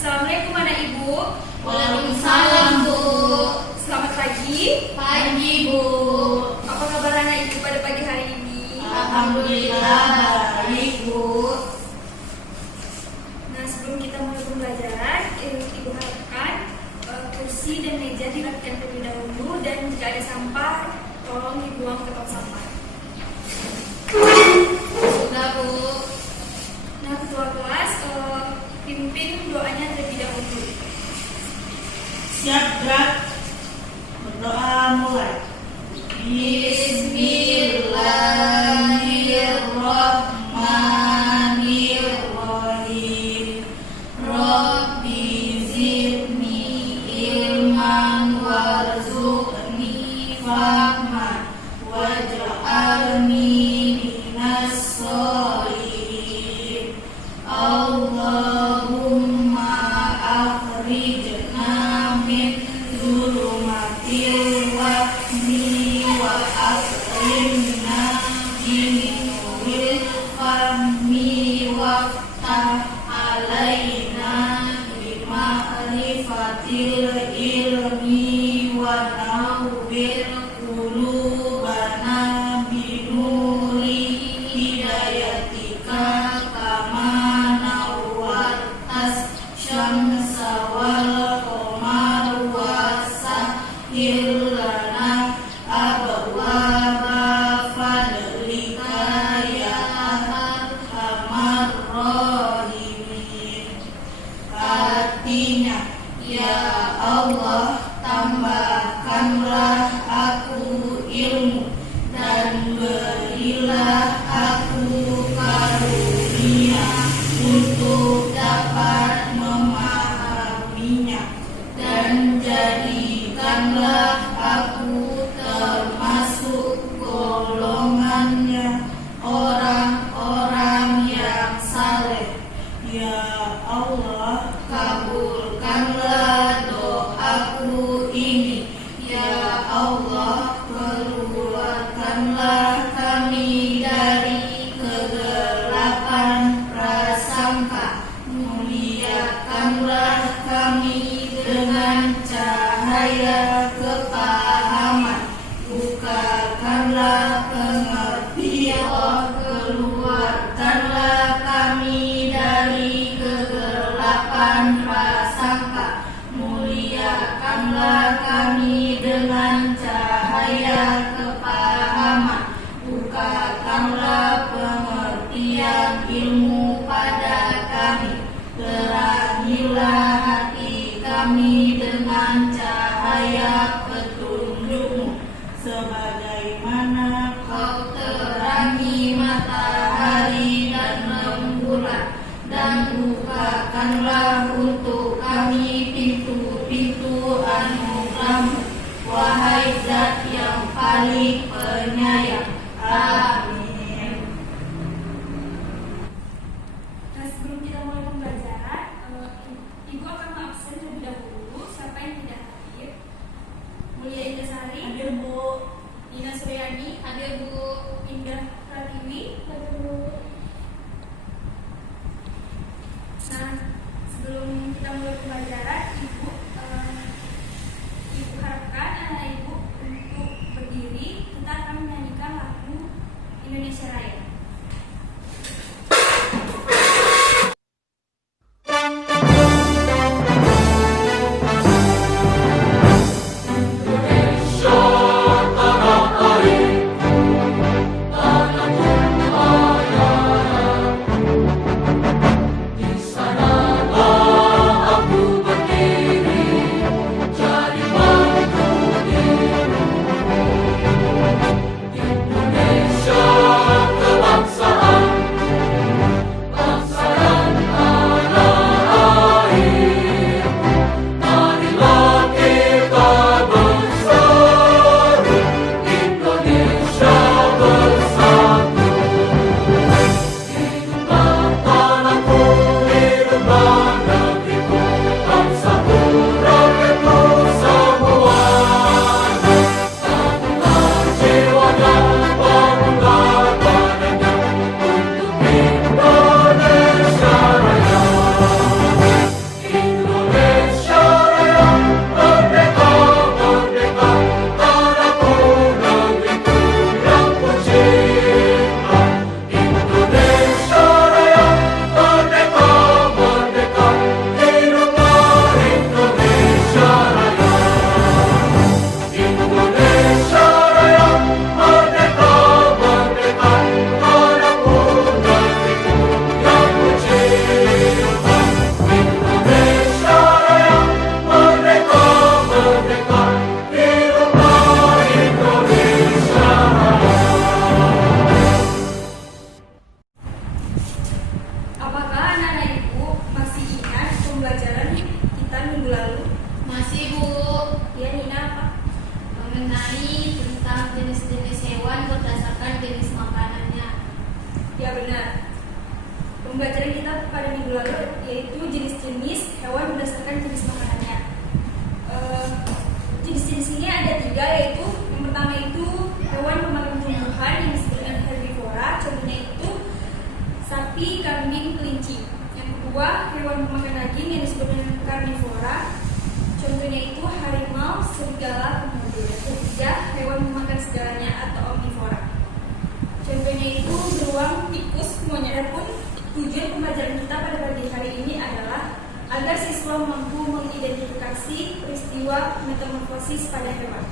Assalamualaikum anak ibu. Waalaikumsalam Bu. Selamat pagi. Pagi Bu. Apa kabar anak ibu pada pagi hari ini? Alhamdulillah baik Bu. Nah, sebelum kita mulai pembelajaran, ibu harapkan kursi dan meja dirapikan terlebih dahulu, dan jika ada sampah tolong dibuang ke tong sampah. Sudah Bu. Nah, ketua kelas pimpin doanya terlebih dahulu. Siap gerak, berdoa mulai. Bismillahirrahmanirrahim. Rabbi zidni ilman warzuqni fahman waj'alni minas sholihin. Allahumma akhrijna min zulumatil wahmi wa akrimna binuril fahmi waftah alaina bima'rifatil ilmi wa nawwir qulubana binuri hidayatika kama nawwartas syamsa wal qamar wa sahhir lana abwaaba fadlika ya arhamar rahimin. Artinya, ya Allah, tambahkanlah aku ilmu dan berilah aku karunia untuk dapat memahaminya, dan jadikanlah aku termasuk golongannya orang-orang yang saleh. Ya Allah, kabulkanlah doaku ini. Ya Allah, keluarkanlah kami dari kegelapan prasangka. Muliakanlah kami dengan cahaya kepahaman. Bukakanlah pengertian. Keluarkanlah kami dari kegelapan prasangka. Muliakanlah kami dengan cahaya kepahaman. Bukakanlah pengertian ilmu pada kami. Terangilah hati kami dengan cahaya petunjukmu, sebagaimana kau terangi matahari dan rembulan. Dan bukakanlah untuk kami pintu-pintu anugerahmu, wahai Zat yang paling penyayang. Amin. Nah, sebelum kita mulai pembelajaran, ibu akan mengabsen terlebih dahulu. Siapa yang tidak hadir? Mulia Indasari, Hadir Bu. Nina Suryani, Hadir Bu. Indah Pratiwi, hadir Bu. Nah, sebelum kita mulai pembelajaran, ibu harapkan anak ibu untuk berdiri. Kita akan menyanyikan lagu jenis hewan berdasarkan jenis makanannya. Jenis-jenis ini ada 3, yaitu yang pertama itu hewan pemakan tumbuhan yang disebut dengan herbivora, contohnya itu sapi, kambing, kelinci. Yang kedua, hewan pemakan daging yang disebut dengan karnivora, contohnya itu harimau, serigala, komodo. Yang ketiga, hewan pemakan segalanya atau omnivora, contohnya itu beruang, tikus, monyet. Pun tujuan pembelajaran kita pada pagi hari ini adalah agar siswa mampu mengidentifikasi peristiwa metamorfosis pada hewan.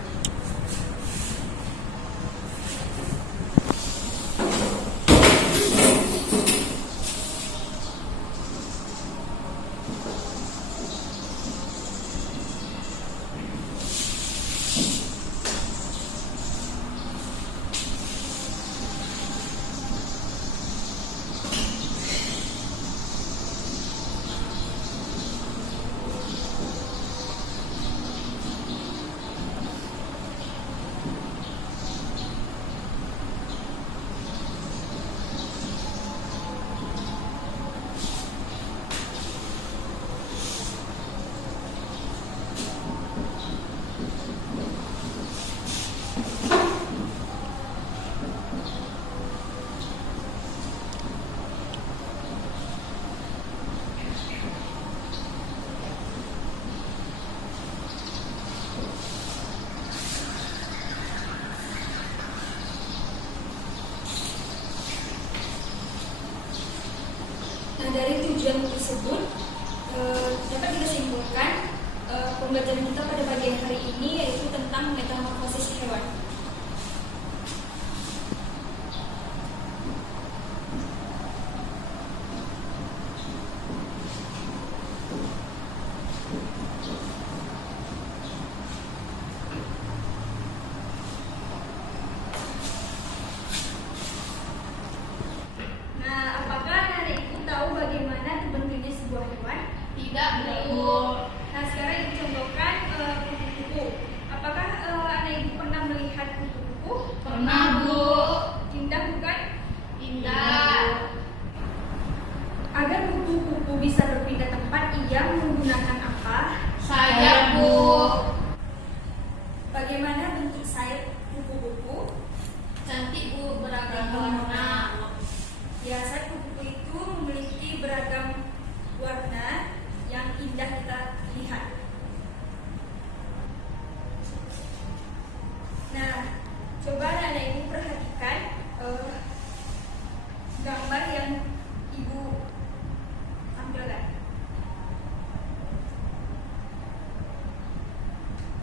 Nah, dari tujuan tersebut dapat kita simpulkan pembelajaran kita pada pagi hari ini yaitu tentang metamorfosis hewan. Nah, apakah anak-anak ibu tahu bagaimana terbentuknya sebuah hewan? Tidak, Bu. Nah, sekarang ibu contohkan kupu-kupu. Apakah anak ibu pernah melihat kupu-kupu? Pernah, Bu. Indah bukan? Indah. Agar kupu-kupu bisa berpindah tempat, ia menggunakan apa? Sayap, Bu. Bagaimana bentuk sayap kupu-kupu? Cantik, Bu, beragam warna. Ya, sayap kupu-kupu itu memiliki beragam warna yang indah kita lihat. Nah, coba anak ibu perhatikan gambar yang ibu tampilkan.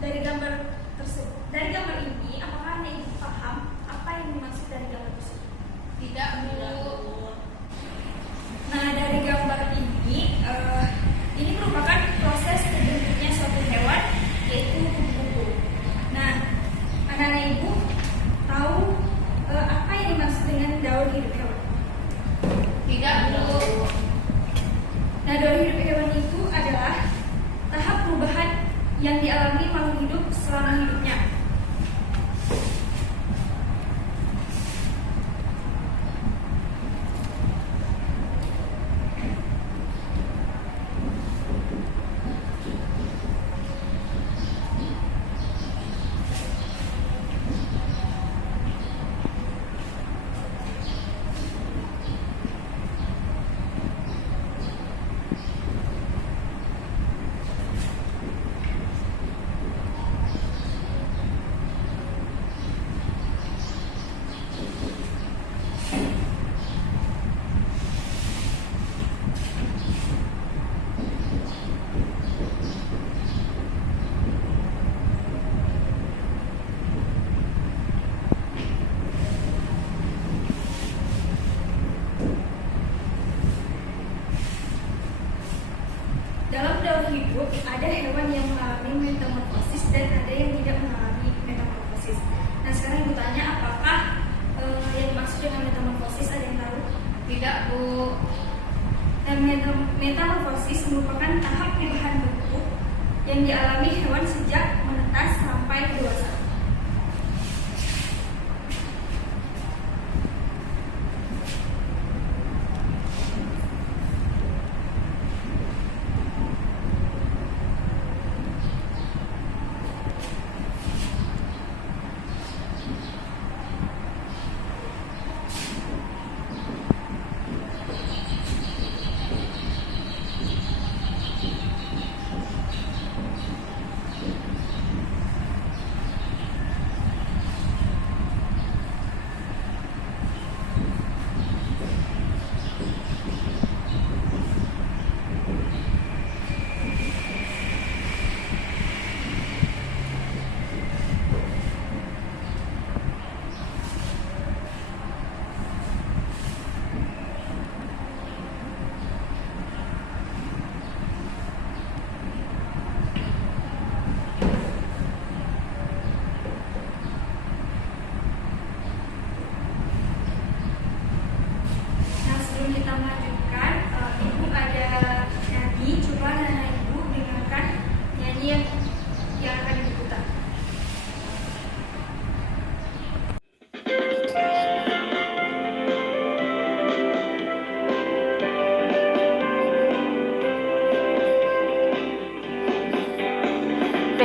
Dari gambar tersebut, dari gambar ini, apakah anak ibu paham apa yang dimaksud dari gambar tersebut? Tidak, Bu. Nah, dari gambar ini merupakan proses terbentuknya suatu hewan, yaitu kupu-kupu. Nah, anak-anak ibu tahu apa yang dimaksud dengan daur hidup hewan? Tidak, Bu. Nah, daur hidup hewan itu adalah tahap perubahan yang dialami makhluk hidup selama hidupnya. Dalam daur hidup ada hewan yang mengalami metamorfosis dan ada yang tidak mengalami metamorfosis. Nah, sekarang ibu tanya, apakah yang dimaksud dengan metamorfosis, ada yang tahu? Tidak, Bu. Dan metamorfosis merupakan tahap perubahan bentuk yang dialami hewan sejak menetas sampai dewasa.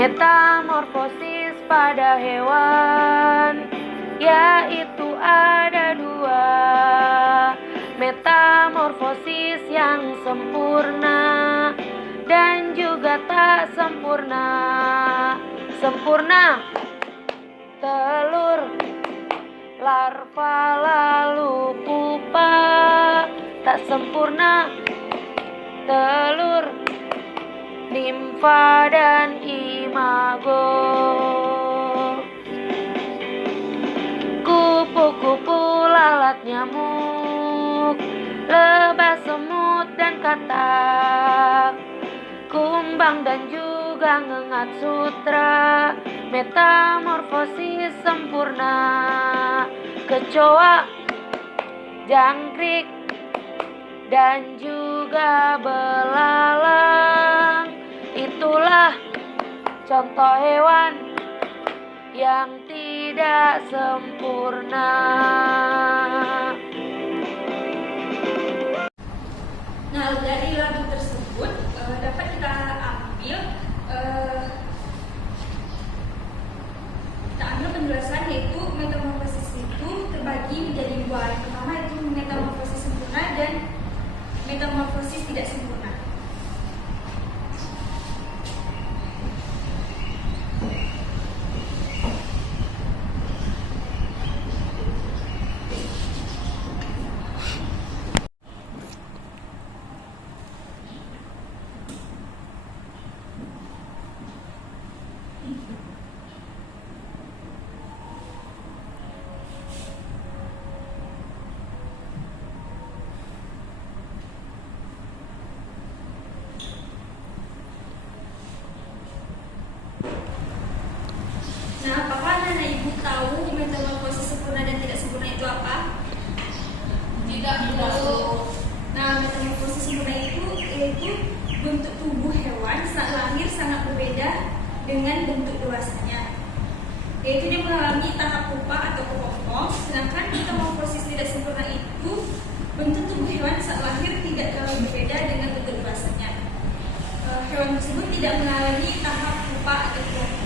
Metamorfosis pada hewan, yaitu ada dua. Metamorfosis yang sempurna dan juga tak sempurna. Sempurna, telur, larva lalu pupa. Tak sempurna, telur, nimfa dan imago. Kupu-kupu, lalat nyamuk, lebah semut dan katak, kumbang dan juga ngengat sutra. Metamorfosis sempurna. Kecoa, jangkrik, dan juga belalang. Itulah contoh hewan yang tidak sempurna. Nah, dari lagu tersebut dapat kita ambil penjelasan, yaitu metamorfosis itu terbagi menjadi dua. Yang pertama itu metamorfosis sempurna dan metamorfosis tidak sempurna. Nah, apakah anak ibu tahu metamorfosis sempurna dan tidak sempurna itu apa? Tidak, Bu. Nah, metamorfosis sempurna itu yaitu bentuk tubuh hewan saat lahir sangat berbeda dengan bentuk dewasanya. Yaitu dia mengalami tahap pupa atau kepompong, sedangkan metamorfosis tidak sempurna itu bentuk tubuh hewan saat lahir tidak terlalu berbeda dengan bentuk dewasanya. Hewan tersebut tidak mengalami tahap pupa atau kepompong.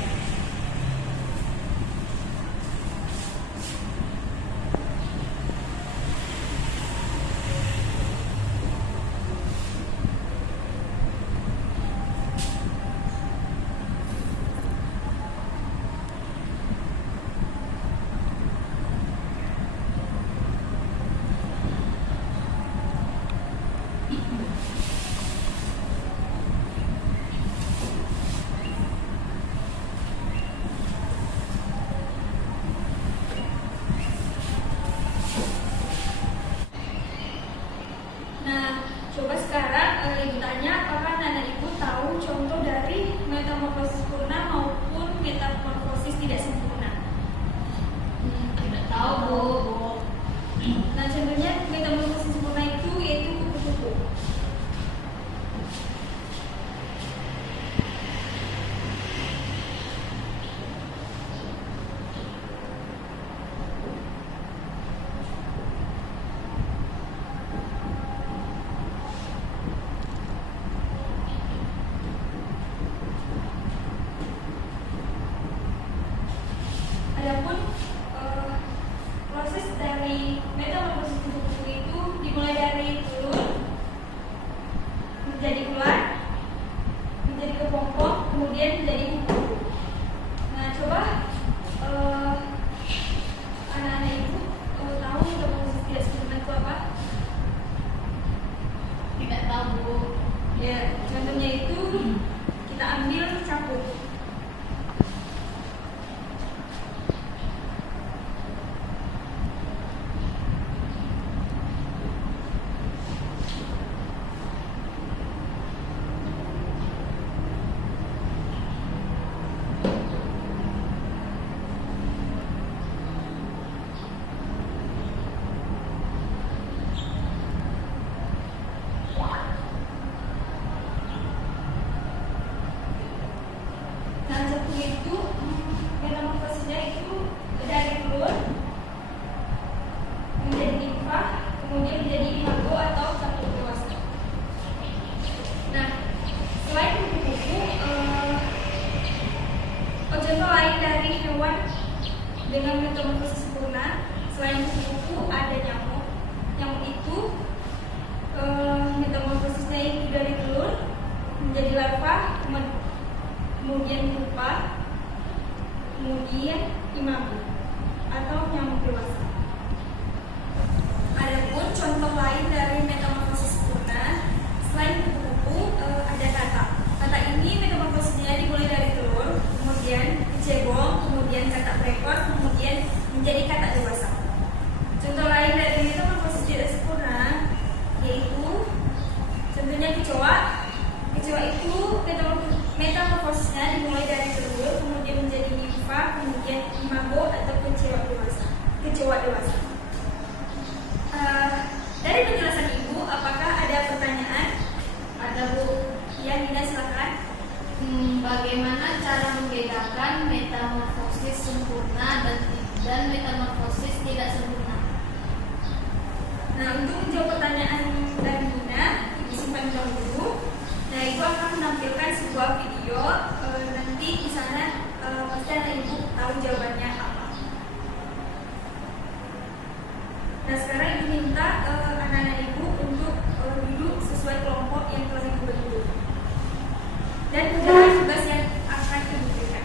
Nah, coba sekarang ibu tanya, apakah anak ibu tahu contoh dari metamorfosis sempurna maupun metamorfosis tidak sempurna? Tidak tahu, Bu. Nah, contohnya metamorfosis sempurna itu yaitu kupu-kupu. Adapun proses dari metamorfosis kupu-kupu itu dimulai dari telur menjadi ular, menjadi kepompong, kemudian menjadi kupu-kupu. Nah, coba anak-anak ibu tahu metamorfosis tidak sempurna itu apa? Tidak tahu, Bu. Ya, contohnya itu kita ambil capung. Nah, capung itu metamorfosisnya itu dari telur menjadi nimfa, kemudian menjadi imago atau capung dewasa. Nah, selain kupu-kupu, Dengan metamorfosis sempurna, selain kupu-kupu ada nyamuk. Nyamuk itu metamorfosisnya itu dari telur menjadi larva, kemudian pupa, kemudian imago atau nyamuk dewasa. Adapun contoh lain dari metamorfosis sempurna selain kupu-kupu ada katak. Katak ini metamorfosisnya dimulai dari telur, kemudian kecebong, kemudian katak berekor, kemudian menjadi katak dewasa. Contoh lain dari metamorfosis tidak sempurna yaitu contohnya kecoa. Kecoa itu metamorfosisnya dimulai dari telur, kemudian menjadi nimfa, kemudian imago atau kecoa dewasa. Dari penjelasan Ibu, apakah ada pertanyaan? Ada, Bu. Ya, Nina silakan. Bagaimana cara membedakan metamorfosis sempurna dan metamorfosis tidak sempurna? Nah, untuk menjawab pertanyaan dari Nina, Ibu simpan dulu. Nah, Ibu akan menampilkan sebuah video. Nanti di sana pasti anak Ibu tahu jawabannya apa. Nah, sekarang Ibu minta anak-anak Ibu untuk duduk sesuai kelompok yang telah Ibu bentuk. Dan tugas yang akan Ibu berikan.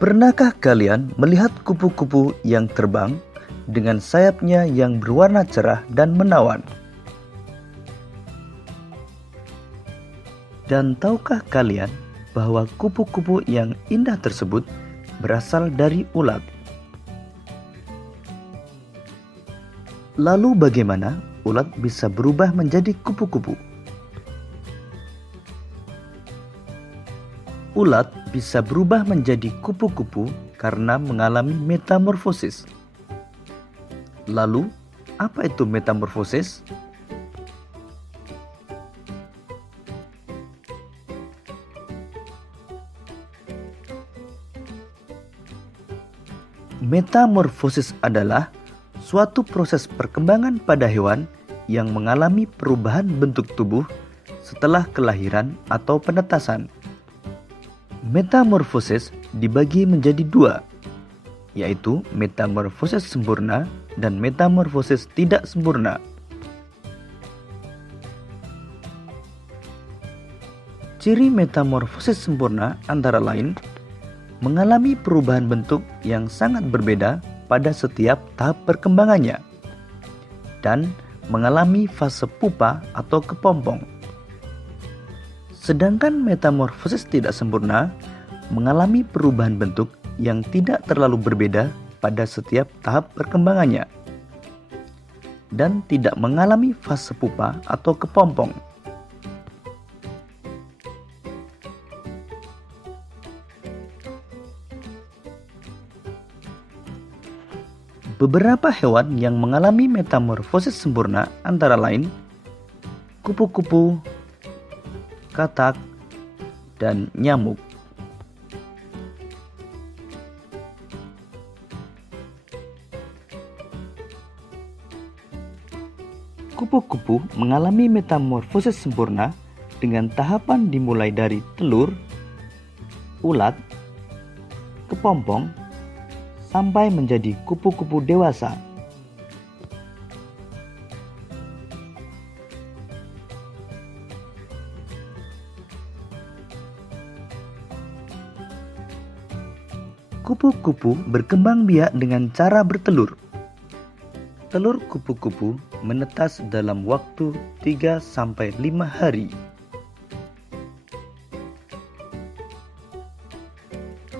Pernahkah kalian melihat kupu-kupu yang terbang dengan sayapnya yang berwarna cerah dan menawan? Dan tahukah kalian bahwa kupu-kupu yang indah tersebut berasal dari ulat? Lalu bagaimana ulat bisa berubah menjadi kupu-kupu? Ulat bisa berubah menjadi kupu-kupu karena mengalami metamorfosis. Lalu, apa itu metamorfosis? Metamorfosis adalah suatu proses perkembangan pada hewan yang mengalami perubahan bentuk tubuh setelah kelahiran atau penetasan. Metamorfosis dibagi menjadi dua, yaitu metamorfosis sempurna dan metamorfosis tidak sempurna. Ciri metamorfosis sempurna antara lain mengalami perubahan bentuk yang sangat berbeda pada setiap tahap perkembangannya dan mengalami fase pupa atau kepompong. Sedangkan metamorfosis tidak sempurna mengalami perubahan bentuk yang tidak terlalu berbeda pada setiap tahap perkembangannya dan tidak mengalami fase pupa atau kepompong. Beberapa hewan yang mengalami metamorfosis sempurna antara lain kupu-kupu, katak, dan nyamuk. Kupu-kupu mengalami metamorfosis sempurna dengan tahapan dimulai dari telur, ulat, kepompong, sampai menjadi kupu-kupu dewasa. Kupu-kupu berkembang biak dengan cara bertelur. Telur kupu-kupu menetas dalam waktu 3-5 hari.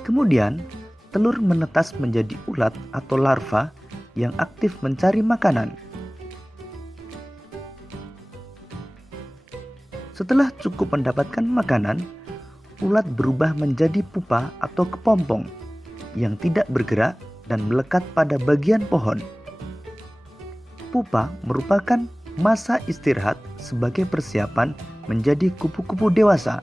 Kemudian, telur menetas menjadi ulat atau larva yang aktif mencari makanan. Setelah cukup mendapatkan makanan, ulat berubah menjadi pupa atau kepompong yang tidak bergerak dan melekat pada bagian pohon. Pupa merupakan masa istirahat sebagai persiapan menjadi kupu-kupu dewasa.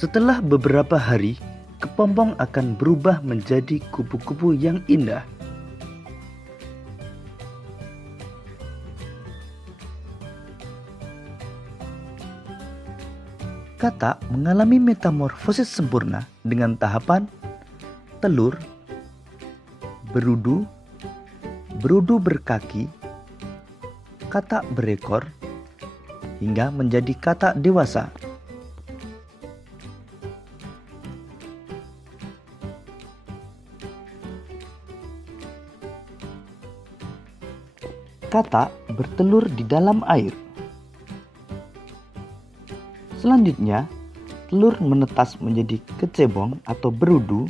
Setelah beberapa hari, kepompong akan berubah menjadi kupu-kupu yang indah. Kata mengalami metamorfosis sempurna dengan tahapan telur, berudu, berudu berkaki, katak berekor, hingga menjadi katak dewasa. Katak bertelur di dalam air. Selanjutnya, telur menetas menjadi kecebong atau berudu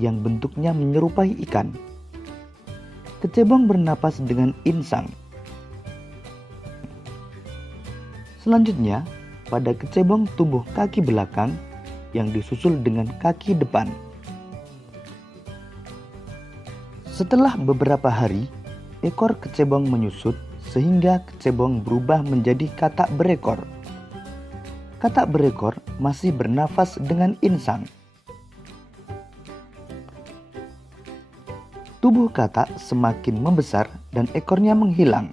yang bentuknya menyerupai ikan. Kecebong bernapas dengan insang. Selanjutnya, pada kecebong tumbuh kaki belakang yang disusul dengan kaki depan. Setelah beberapa hari, ekor kecebong menyusut sehingga kecebong berubah menjadi katak berekor. Katak berekor masih bernafas dengan insang. Tubuh katak semakin membesar dan ekornya menghilang,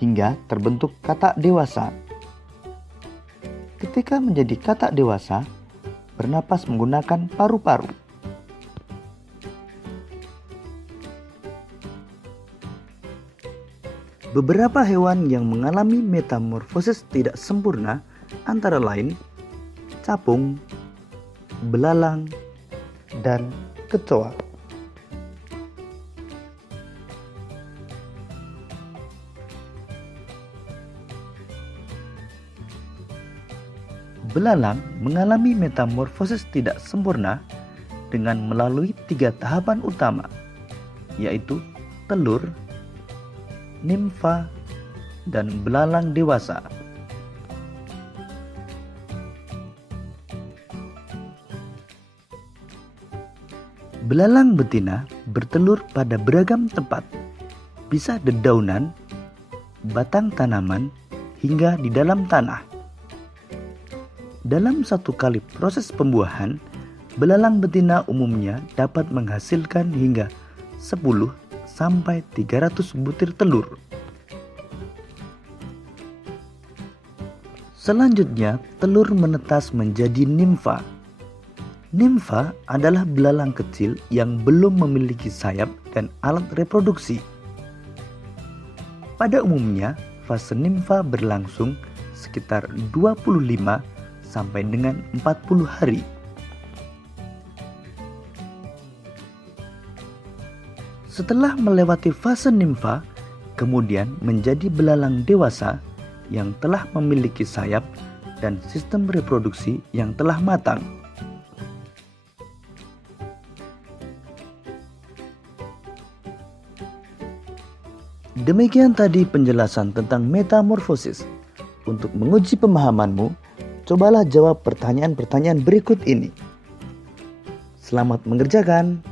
hingga terbentuk katak dewasa. Ketika menjadi katak dewasa, bernapas menggunakan paru-paru. Beberapa hewan yang mengalami metamorfosis tidak sempurna antara lain capung, belalang, dan kecoa. Belalang mengalami metamorfosis tidak sempurna dengan melalui 3 tahapan utama, yaitu telur, nimfa, dan belalang dewasa. Belalang betina bertelur pada beragam tempat, bisa dedaunan, batang tanaman, hingga di dalam tanah. Dalam satu kali proses pembuahan, belalang betina umumnya dapat menghasilkan hingga 10 sampai 300 butir telur. Selanjutnya, telur menetas menjadi nimfa. Nimfa adalah belalang kecil yang belum memiliki sayap dan alat reproduksi. Pada umumnya, fase nimfa berlangsung sekitar 25 sampai dengan 40 hari. Setelah melewati fase nimfa, kemudian menjadi belalang dewasa yang telah memiliki sayap dan sistem reproduksi yang telah matang. Demikian tadi penjelasan tentang metamorfosis. Untuk menguji pemahamanmu, cobalah jawab pertanyaan-pertanyaan berikut ini. Selamat mengerjakan.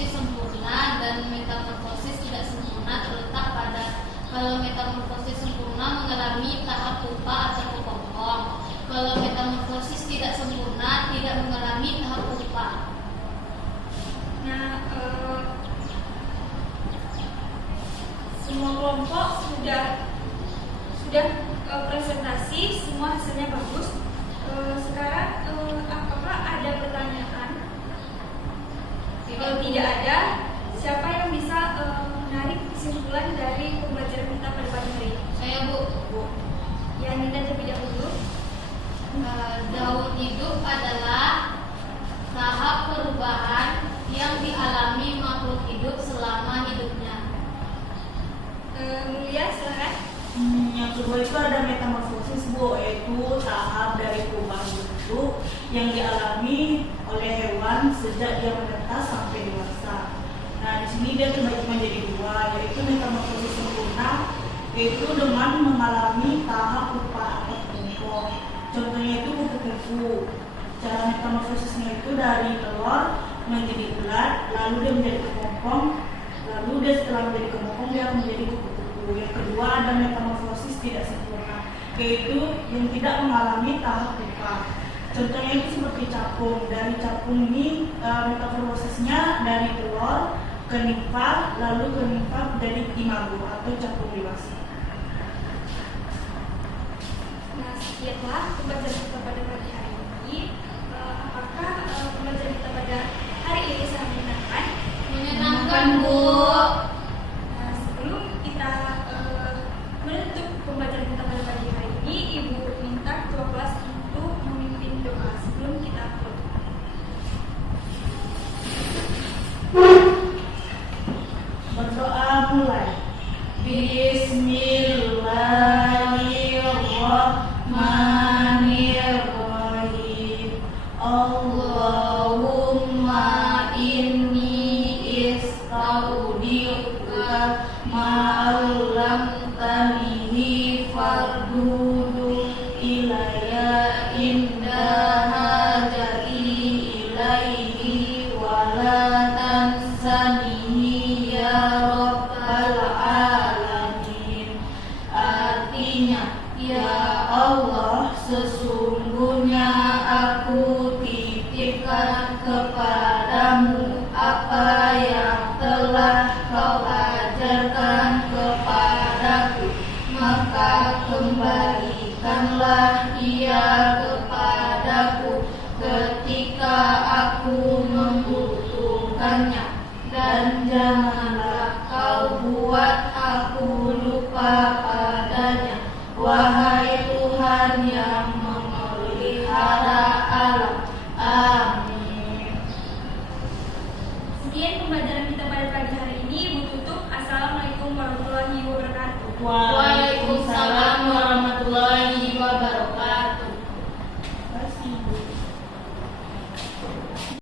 metamorfosis sempurna dan metamorfosis tidak sempurna terletak pada kalau metamorfosis sempurna mengalami tahap pupa atau kepompong. Kalau metamorfosis tidak sempurna tidak mengalami tahap pupa. Nah, semua kelompok sudah presentasi, semua hasilnya bagus. Sekarang apakah ada pertanyaan? Kalau tidak ada, siapa yang bisa menarik kesimpulan dari pembelajaran kita pada pagi hari ini? Saya Bu. Ya, Nita terlebih dahulu. Daur hidup adalah tahap perubahan yang dialami makhluk hidup selama hidupnya. Mulia, silakan. Yang kedua itu ada metamorfosis Bu, yaitu tahap dari perubahan bentuk yang dialami oleh hewan sejak dia menetas sampai dewasa. Nah, di sini dia terbagi menjadi dua, yaitu metamorfosis sempurna, yaitu dengan mengalami tahap pupa atau kepompong. Contohnya itu kupu-kupu. Cara metamorfosisnya itu dari telur menjadi ulat, lalu dia menjadi kepompong, lalu dia setelah menjadi kepompong dia menjadi kupu-kupu. Yang kedua ada metamorfosis tidak sempurna, yaitu yang tidak mengalami tahap pupa. Contohnya itu seperti capung. Dari capung ini metamorfosisnya dari telur ke nimfa, lalu ke nimfa menjadi imago atau capung dewasa. Nah, sekianlah pembelajaran kita pada pagi hari ini. Apakah pembelajaran kita pada hari ini sangat menyenangkan? Menyenangkan Bu. Nah, sebelum kita menutup pembelajaran kita pada pagi hari ini, Ibu minta ketua kelas untuk memimpin doa sebelum kita close. Berdoa mulai. Bismillahirrahmanirrahim. Allahumma inni istaudiuka ma'allamtanihi fardudu ilayya indah hajati ilaihi wala tansanihi ya rabbal alamin. Artinya, ya Allah, sesungguhnya aku titipkan kepadamu apa yang telah kau ajarkan kepadaku, maka kembalikanlah ia kepadaku ketika aku membutuhkannya, dan janganlah kau buat aku lupa padanya, wahai Tuhan yang memelihara alam. Amin. Sekian pembelajaran kita pada pagi hari ini. Ibu tutup. Assalamualaikum warahmatullahi wabarakatuh. Waalaikumsalam